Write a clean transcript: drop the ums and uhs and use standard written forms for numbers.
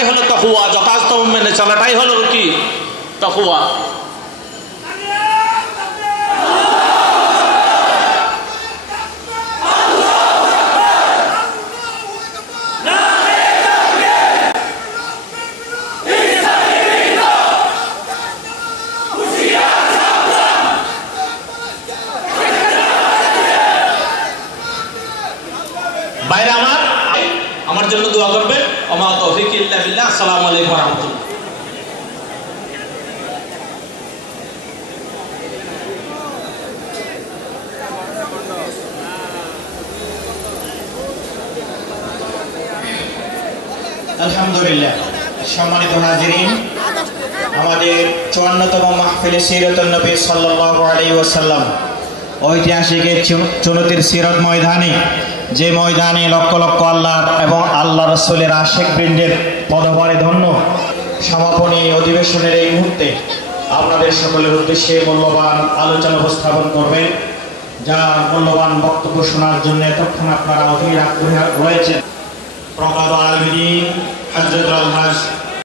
চলাটাই হলো তাকওয়া, যথাযথ মেনে চলাটাই হলো কি তাকওয়া। বাইরে আমার জন্য দোয়া করবেন। ওমা তৌফিক ইল্লা বিল্লাহ। আসসালামু আলাইকুম ওয়া রাহমাতুল্লাহ। আলহামদুলিল্লাহ। সম্মানিত হাজিরিন, আমাদের 54তম মাহফিলে সিরাতুন নবী সাল্লাল্লাহু আলাইহি ওয়াসাল্লাম ঐতিহাসিক চুনতির সিরাত ময়দানে, যে ময়দানে লক্ষ লক্ষ আল্লাহর এবং আল্লাহ রাসূলের আশিক বৃন্দের পদভারে ধন্য সমাপনী অধিবেশনের এই মুহূর্তে আপনাদের সকলের উদ্দেশ্যে মূল্যবান আলোচনা উপস্থাপন করবেন। যার মূল্যবান বক্তব্য শোনার জন্য এতক্ষণ আপনারা অধীর আগ্রহে রয়েছেন প্রজ্ঞাত আলমী হযরত আল-হাজ